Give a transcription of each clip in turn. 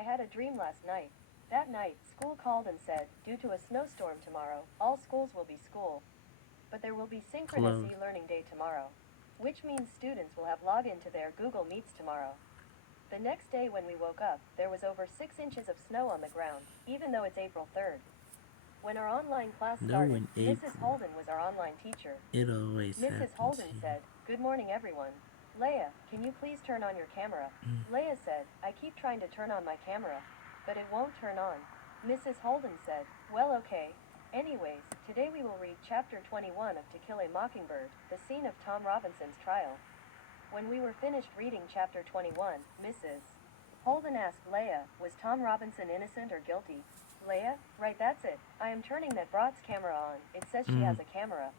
I had a dream last night. That night, school called and said, due to a snowstorm tomorrow, all schools will be school. But there will be synchronous Close. e-learning day tomorrow, which means students will have login to their Google Meets tomorrow. The next day when we woke up, there was over 6 inches of snow on the ground, even though it's April 3rd. When our online class No, started, in Mrs. April. Holden was our online teacher. It always Mrs. happens Holden here. said, "Good morning everyone. Leia, can you please turn on your camera?" Leia said, "I keep trying to turn on my camera, but it won't turn on." Mrs. Holden said, "Well, okay. Anyways, today we will read chapter 21 of To Kill a Mockingbird, the scene of Tom Robinson's trial." When we were finished reading chapter 21, Mrs. Holden asked Leia, "Was Tom Robinson innocent or guilty?" Leia, "Right, that's it. I am turning that Brat's camera on. It says she has a camera."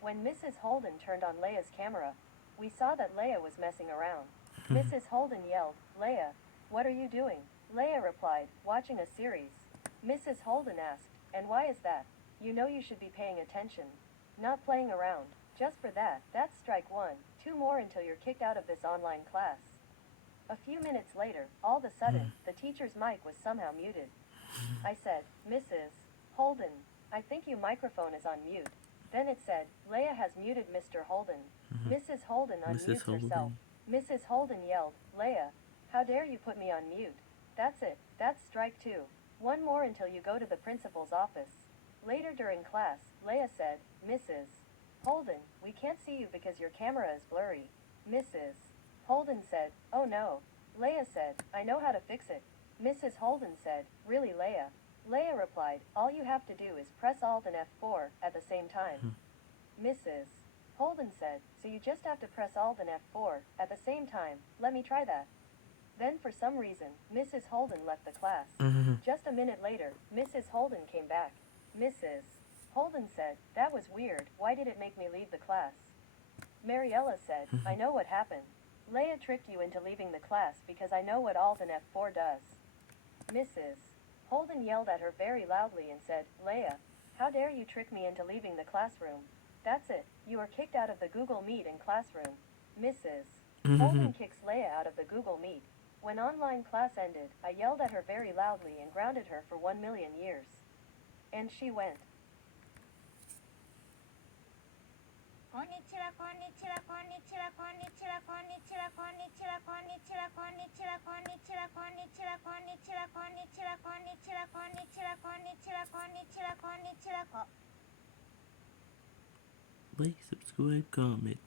When Mrs. Holden turned on Leia's camera, we saw that Leia was messing around. Mrs. Holden yelled, "Leia, what are you doing?" Leia replied, "Watching a series." Mrs. Holden asked, "And why is that? You know you should be paying attention. Not playing around. Just for that, that's strike one. 2 more until you're kicked out of this online class." A few minutes later, all of a sudden, the teacher's mic was somehow muted. I said, "Mrs. Holden, I think your microphone is on mute." Then it said, "Leia has muted Mr. Holden." Mrs. Holden Mrs. unmutes herself. Holden. Mrs. Holden yelled, "Leia, how dare you put me on mute?" "That's it. That's strike two. 1 more until you go to the principal's office." Later during class, Leia said, "Mrs. Holden, we can't see you because your camera is blurry." Mrs. Holden said, "Oh no." Leia said, "I know how to fix it." Mrs. Holden said, "Really, Leia?" Leia replied, "All you have to do is press Alt and F4 at the same time." Mrs. Holden said, "So you just have to press Alt and F4 at the same time. Let me try that." Then for some reason, Mrs. Holden left the class. Just a minute later, Mrs. Holden came back. Mrs. Holden said, "That was weird. Why did it make me leave the class?" Mariella said, "I know what happened. Leia tricked you into leaving the class because I know what Alt and F4 does." Mrs. Holden yelled at her very loudly and said, "Leia, how dare you trick me into leaving the classroom? That's it. You are kicked out of the Google Meet in classroom." Mrs. Holden kicks Leia out of the Google Meet. When online class ended, I yelled at her very loudly and grounded her for 1,000,000 years. And she went. こんにちは、こんにちは、こんにちは、こんにちは、こんにちは、こんにちは、こんにちは、こんにちは、こんにちは、こんにちは、こんにちは、こんにちは、こんにちは、こんにちは、こんにちは、こんにちは、こんにちは、こんにちは、こ。 Like, subscribe, comment.